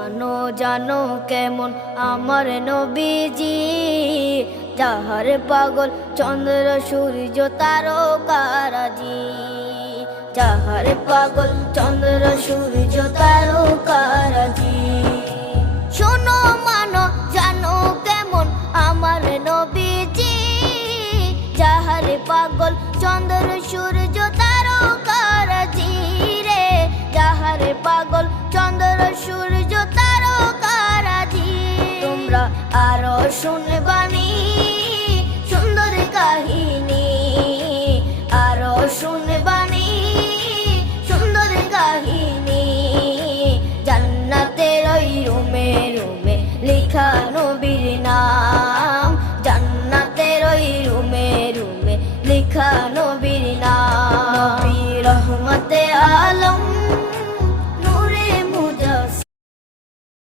জানো জানো কেমন আমার নবীজি, যাহার পাগল চন্দ্র সূর্য তারকারাজি, যাহার পাগল চন্দ্র সূর্য তারকা